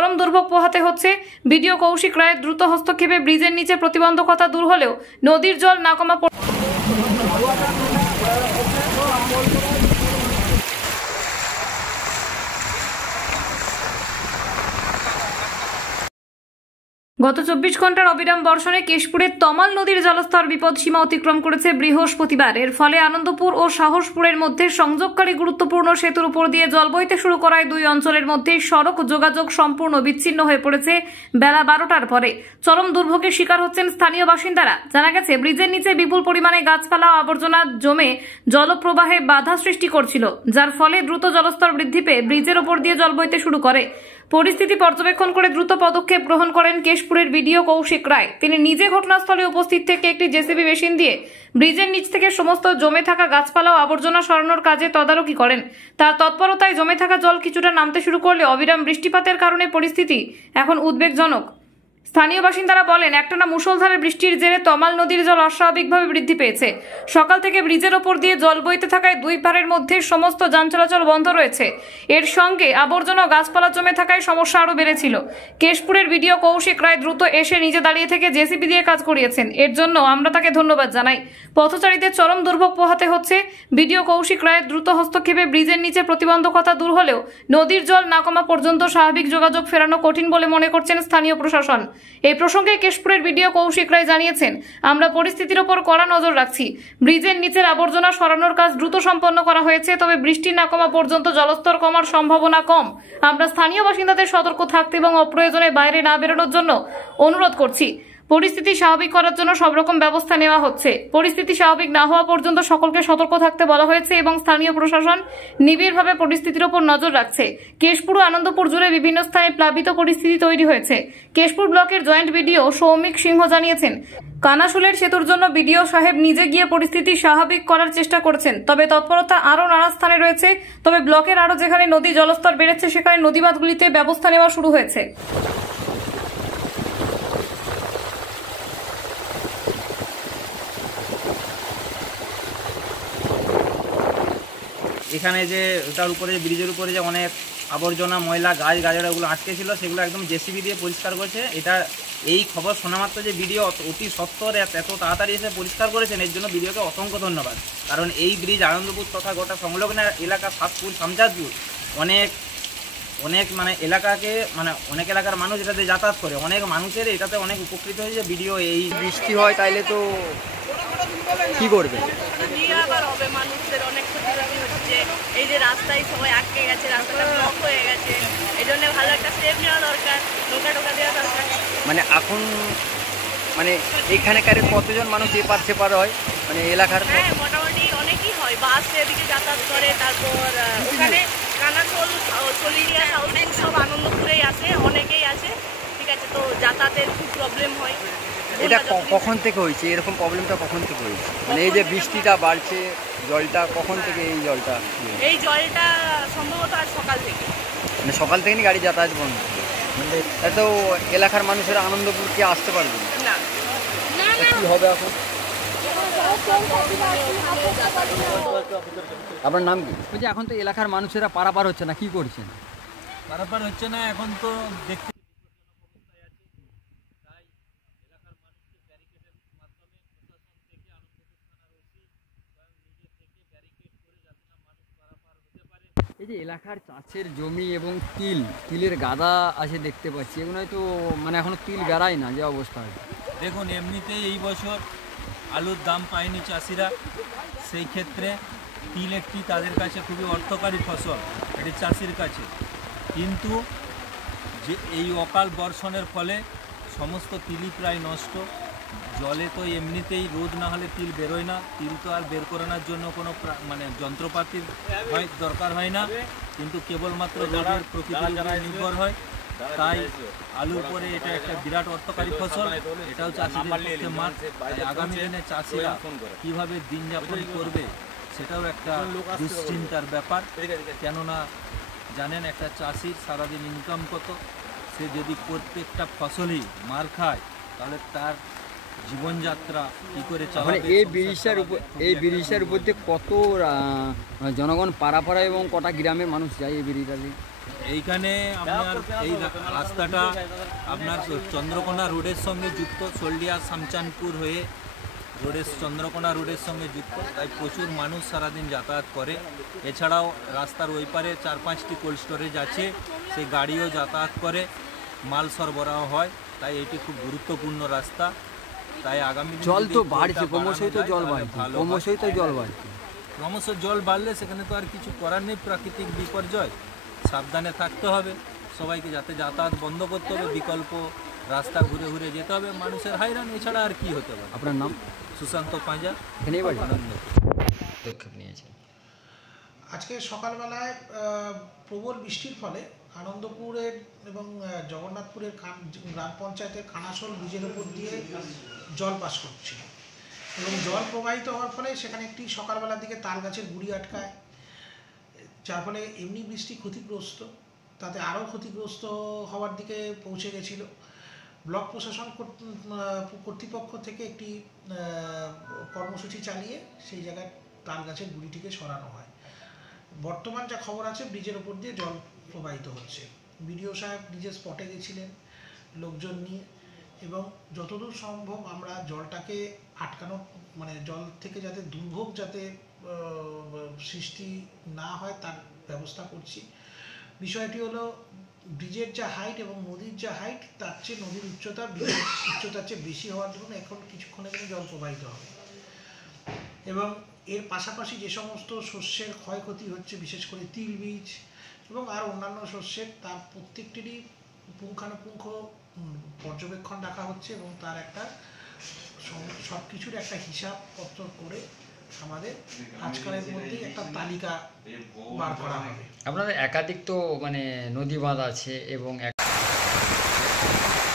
চরম দুর্ভোগ পোহাতে হচ্ছে। বিডিও কৌশিক রায়ের দ্রুত হস্তক্ষেপে ব্রিজের নিচে প্রতিবন্ধকতা দূর হলেও নদীর জল না কমা গত 24 ঘন্টার অবিরাম বর্ষণে কেশপুরের তমাল নদীর জলস্তর বিপদসীমা অতিক্রম করেছে বৃহস্পতিবার। এর ফলে আনন্দপুর ও সাহসপুরের মধ্যে সংযোগকারী গুরুত্বপূর্ণ সেতুর উপর দিয়ে জল বইতে শুরু করায় দুই অঞ্চলের মধ্যে সড়ক যোগাযোগ সম্পূর্ণ বিচ্ছিন্ন হয়ে পড়েছে বেলা 12টার পরে। চরম দুর্ভোগের শিকার হচ্ছেন স্থানীয় বাসিন্দারা। জানা গেছে, ব্রিজের নিচে বিপুল পরিমাণে গাছপালা ও আবর্জনা জমে জলপ্রবাহে বাধা সৃষ্টি করছিল, যার ফলে দ্রুত জলস্তর বৃদ্ধি পেয়ে ব্রিজের উপর দিয়ে জল বইতে শুরু করে। পরিস্থিতি পর্যবেক্ষণ করে দ্রুত পদক্ষেপ গ্রহণ করেন কেশপুরের বিডিও কৌশিক রায়। তিনি নিজে ঘটনাস্থলে উপস্থিত থেকে একটি জেসিবি মেশিন দিয়ে ব্রিজের নিচ থেকে সমস্ত জমে থাকা গাছপালা ও আবর্জনা সরানোর কাজে তদারকি করেন। তার তৎপরতায় জমে থাকা জল কিছুটা নামতে শুরু করলে অবিরাম বৃষ্টিপাতের কারণে পরিস্থিতি এখন উদ্বেগজনক। স্থানীয় বাসিন্দারা বলেন, একটানা মুষলধারে বৃষ্টির জেরে তমাল নদীর জল অস্বাভাবিকভাবে বৃদ্ধি পেয়েছে। সকাল থেকে ব্রিজের ওপর দিয়ে জল বইতে থাকায় দুই পারের মধ্যে সমস্ত যান চলাচল বন্ধ রয়েছে। এর সঙ্গে আবর্জনা ও গাছপালা জমে থাকায় সমস্যা আরও বেড়েছিল। কেশপুরের বিডিও কৌশিক রায় দ্রুত এসে নিজে দাঁড়িয়ে থেকে জেসিবি দিয়ে কাজ করিয়েছেন। এর জন্য আমরা তাকে ধন্যবাদ জানাই। পথচারীদের চরম দুর্ভোগ পোহাতে হচ্ছে। বিডিও কৌশিক রায়ের দ্রুত হস্তক্ষেপে ব্রিজের নিচে প্রতিবন্ধকতা দূর হলেও নদীর জল না কমা পর্যন্ত স্বাভাবিক যোগাযোগ ফেরানো কঠিন বলে মনে করছেন স্থানীয় প্রশাসন। এই প্রসঙ্গে কেশপুরের বিডিও কৌশিক রায় জানিয়েছেন, আমরা পরিস্থিতির উপর কড়া নজর রাখছি। ব্রিজের নিচের আবর্জনা সরানোর কাজ দ্রুত সম্পন্ন করা হয়েছে, তবে বৃষ্টি না কমা পর্যন্ত জলস্তর কমার সম্ভাবনা কম। আমরা স্থানীয় বাসিন্দাদের সতর্ক থাকতে এবং অপ্রয়োজনে বাইরে না বেরোনোর জন্য অনুরোধ করছি। পরিস্থিতি স্বাভাবিক করার জন্য সব রকম ব্যবস্থা নেওয়া হচ্ছে। পরিস্থিতি স্বাভাবিক না হওয়া পর্যন্ত সকলকে সতর্ক থাকতে বলা হয়েছে এবং স্থানীয় প্রশাসন নিবিড়ভাবে পরিস্থিতির উপর নজর রাখছে। কেশপুর ও আনন্দপুর জুড়ে বিভিন্ন স্থানে প্লাবিত পরিস্থিতি তৈরি হয়েছে। কেশপুর ব্লকের জয়েন্ট বিডিও সৌমিক সিংহ জানিয়েছেন, কানাশুলের সেতুর জন্য বিডিও সাহেব নিজে গিয়ে পরিস্থিতি স্বাভাবিক করার চেষ্টা করছেন, তবে তৎপরতা আরও নানা স্থানে রয়েছে। তবে ব্লকের আরও যেখানে নদী জলস্তর বেড়েছে সেখানে নদীবাঁধগুলিতে ব্যবস্থা নেওয়া শুরু হয়েছে। এখানে যে ওটার উপরে ব্রিজের উপরে যে অনেক আবর্জনা ময়লা গাছগাছড়াগুলো আটকে ছিল সেগুলো একদম জেসিবি দিয়ে পরিষ্কার করেছে। এটা এই খবর শোনা মাত্র যে ভিডিও অতি সত্বর এত তাড়াতাড়ি এসে পরিষ্কার করেছেন, এর জন্য ভিডিওকে অসংখ্য ধন্যবাদ। কারণ এই ব্রিজ আনন্দপুর তথা গোটা সংলগ্ন এলাকা সাতপুর শামচাঁদপুর অনেক মানে এলাকাকে মানে অনেক এলাকার মানুষ এটাতে যাতায়াত করে, অনেক মানুষের এটাতে অনেক উপকৃত হয়েছে। ভিডিও এই বৃষ্টি হয় তাইলে তো কি করবে? আবার হবে, মানুষদের অনেক ক্ষতি হচ্ছে। এই যে রাস্তায় সবাই আটকে গেছে, রাস্তাটা ব্লক হয়ে গেছে, এই জন্য ভালো একটা স্টেপ নেওয়া দরকার, নৌকা টোকা দেওয়া দরকার। মানে এখন মানে এখানেকার কতজন মানুষ এপার সেপার হয় মানে এলাকার? হ্যাঁ, মোটামুটি অনেকই হয়, বাস এদিকে যাতায়াত করে। তারপর ওখানে কানাসোল, চলিরিয়া, সাউথপুর সব আনন্দপুরেই আছে, অনেকেই আছে। ঠিক আছে, তো যাতায়াতের খুব প্রবলেম হয়। এটা কখন থেকে হয়েছে এরকম প্রবলেমটা? কখন থেকে হয়েছে মানে এই যে বৃষ্টিটা বাড়ছে, জলটা কখন থেকে? এই জলটা সম্ভবত আজ সকাল থেকে, মানে সকাল থেকে গাড়ি যাতায়াত বন্ধ। মানে এত এলাকার মানুষেরা আনন্দপুরকে আসতে পারবে না। কি হবে এখন? আপনার নাম কি? বলছি এখন তো এলাকার মানুষেরা পারাপার হচ্ছে না, কি করছেন? পারাপার হচ্ছে না এখন তো দেখতে এই যে এলাকার চাষের জমি এবং তিলের গাদা আছে দেখতে পাচ্ছি, এগুলো তো মানে এখনো তিল বেড়ায় না, যে অবস্থা হয়েছে। দেখুন, এমনিতেই এই বছর আলুর দাম পায়নি চাষিরা, সেই ক্ষেত্রে তিল একটি তাদের কাছে খুবই অর্থকারী ফসল এটি চাষির কাছে। কিন্তু যে এই অকাল বর্ষণের ফলে সমস্ত তিলই প্রায় নষ্ট। জলে তো এমনিতেই রোদ না হলে তিল বেরোয় না, তিল তো আর বের করানোর জন্য কোনো মানে যন্ত্রপাতির দরকার হয় না, কিন্তু কেবলমাত্র রোদের প্রকৃতির উপর নির্ভর হয়। তাই আলুর পরে এটা একটা বিরাট অর্থকারী ফসল, এটাও চাষিদের পক্ষে মাঠ। আগামী দিনে চাষিরা কীভাবে দিন যাপন করবে সেটাও একটা দুশ্চিন্তার ব্যাপার। কেননা জানেন, একটা চাষির সারাদিন ইনকাম কত, সে যদি প্রত্যেকটা ফসলই মার খায় তাহলে তার জীবনযাত্রা কি করে চালাবে? এই ব্রিজটার উপর দিয়ে কত জনগণ পাড়া এবং কটা গ্রামের মানুষ যায় এই ব্রিজটা দিয়ে? এইখানে আপনার এই রাস্তাটা আপনার চন্দ্রকোনা রোডের সঙ্গে যুক্ত, সলডিয়া শামচানপুর হয়ে চন্দ্রকোনা রোডের সঙ্গে যুক্ত, তাই প্রচুর মানুষ সারাদিন যাতায়াত করে। এছাড়াও রাস্তার ওই পারে 4-5টি কোল্ড স্টোরেজ আছে, সেই গাড়িও যাতায়াত করে, মাল সরবরাহ হয়, তাই এটি খুব গুরুত্বপূর্ণ রাস্তা। তাই আগামী দিনে জল যদি তো এই বাড়ছে, পুলটা ক্রমশই তো বাড়ানো জল যায়, বাড়ছে, তাহলে ভালো হয়। ক্রমশই তো জল বাড়ছে। ক্রমশ জল বাড়লে সেখানে তো আর কিছু করার নেই, প্রাকৃতিক বিপর্যয়, সাবধানে থাকতে হবে সবাইকে, যাতে যাতায়াত বন্ধ করতে হবে, বিকল্প রাস্তা ঘুরে ঘুরে যেতে হবে, মানুষের হাইরান, এছাড়া আর কি হতে পারে। আপনার নাম? সুশান্ত পাঁজা, এখানেই বাড়ি। আনন্দপুর। পদক্ষেপ নিয়েছেন। আজকে সকালবেলায় প্রবল বৃষ্টির ফলে আনন্দপুরের এবং জগন্নাথপুরের গ্রাম পঞ্চায়েতের খানাসোল ব্রিজের উপর দিয়ে জল পাস করছিল এবং জল প্রবাহিত হওয়ার ফলে সেখানে একটি সকালবেলার দিকে তাল গাছের গুঁড়ি আটকায়, যার ফলে এমনি বৃষ্টি ক্ষতিগ্রস্ত, তাতে আরও ক্ষতিগ্রস্ত হওয়ার দিকে পৌঁছে গেছিল। ব্লক প্রশাসন কর্তৃপক্ষ থেকে একটি কর্মসূচি চালিয়ে সেই জায়গায় তাল গাছের গুঁড়িটিকে সরানো হয়। বর্তমান যা খবর আছে, ব্রিজের ওপর দিয়ে জল প্রবাহিত হচ্ছে। বিডিও সাহেব নিজে স্পটে গেছিলেন লোকজন নিয়ে, এবং যতদূর সম্ভব আমরা জলটাকে আটকানো, মানে জল থেকে যাতে দুর্ভোগ যাতে সৃষ্টি না হয় তার ব্যবস্থা করছি। বিষয়টি হলো ব্রিজের যা হাইট এবং নদীর যা হাইট, তার চেয়ে নদীর উচ্চতা ব্রিজের উচ্চতার চেয়ে বেশি হওয়ার জন্য এখন কিছুক্ষণের জন্য জল প্রবাহিত হবে। এবং এর পাশাপাশি যে সমস্ত শস্যের ক্ষয়ক্ষতি হচ্ছে, বিশেষ করে তিল বীজ এবং আর অন্যান্য শস্যের, তার প্রত্যেকটিরই পুঙ্খানুপুঙ্খ পর্যবেক্ষণ রাখা হচ্ছে এবং তার একটা সব কিছুর একটা হিসাবপত্র করে আমাদের আজকালের মধ্যেই একটা তালিকা বার করা হবে। আপনাদের একাধিক তো মানে নদী বাঁধ আছে এবং